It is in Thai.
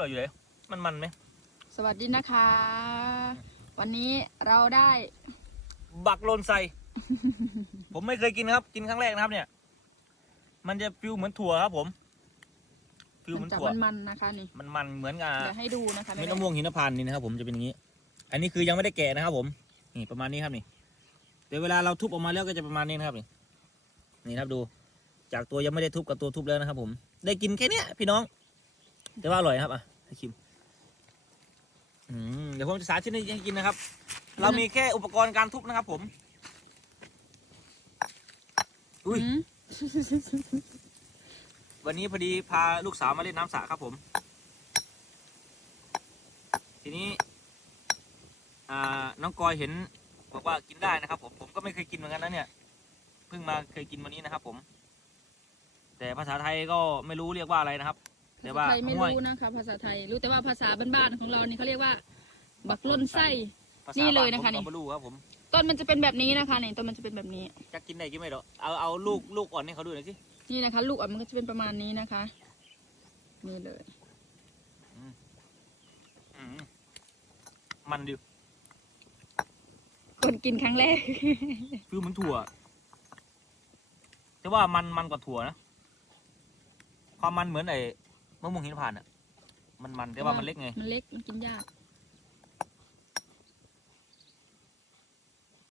ร่อยอยู่เลยมันมันไหมสวัสดีนะคะ วันนี้เราได้ บักโลนไซ ผมไม่เคยกินครับ กินครั้งแรกนะครับ เนี่ย มันจะฟิลเหมือนถั่วครับ ผมฟิลเหมือนจากถั่วมันๆนะคะนี่มันมันเหมือนกับเดี๋ยวให้ดูนะคะเม็ดมะม่วงหินพานต์นี่นะครับ ผมจะเป็นอย่างนี้ อันนี้คือยังไม่ได้แกะนะครับ ผม นี่ประมาณนี้ครับนี่เดี๋ยวเวลาเราทุบออกมาแล้วก็จะประมาณนี้นะครับนี่นี่นะครับดู จากตัวยังไม่ได้ทุบกับตัวทุบแล้วนะครับ ผม ได้กินแค่เนี้ยพี่น้อง แต่ว่าอร่อยนะครับอะให้ชิมอืมเดี๋ยวผมจะสาธิตให้กินนะครับ เรามีแค่อุปกรณ์การทุบนะครับ ผม อุ้ย อืมวันนี้พอดีพาลูกสาวมาเล่นน้ำสระครับผม ทีนี้ อ่า น้องกอยเห็นบอกว่ากินได้นะครับ ผมผมก็ไม่เคยกินเหมือนกันนะเนี่ยเพิ่งมาเคยกินวันนี้นะครับ ผม แต่ภาษาไทยก็ไม่รู้เรียกว่าอะไรนะครับ แต่ว่าภษไทยไม่ห้วย รู้นะคะภาษาไทยรู้แต่ว่าภาษาบ้านๆของเรานี่เขาเรียกว่า บักล่นไส้ ภาษานี่เลยบ้านะคะผมนี่ก็ไม่รู้ครับผมต้นมันจะเป็นแบบนี้นะคะนี่ต้นมันจะเป็นแบบนี้ จะกินได้กินไม่หรอกเอาเอาลูกลูกอ่อนให้เขาดูหน่อยสิ นี่นะคะ ลูกอ่อนมันก็จะเป็นประมาณนี้นะคะ นี่เลย อืมมันดิคนกินครั้งแรก ฟิลเหมือนถั่ว แต่ว่ามันมันกว่าถั่วนะ ความมันเหมือนไอ้ มะม่วงหินผ่านอะ มันมันแต่ว่ามันเล็กไง มันเล็ก มันกินยาก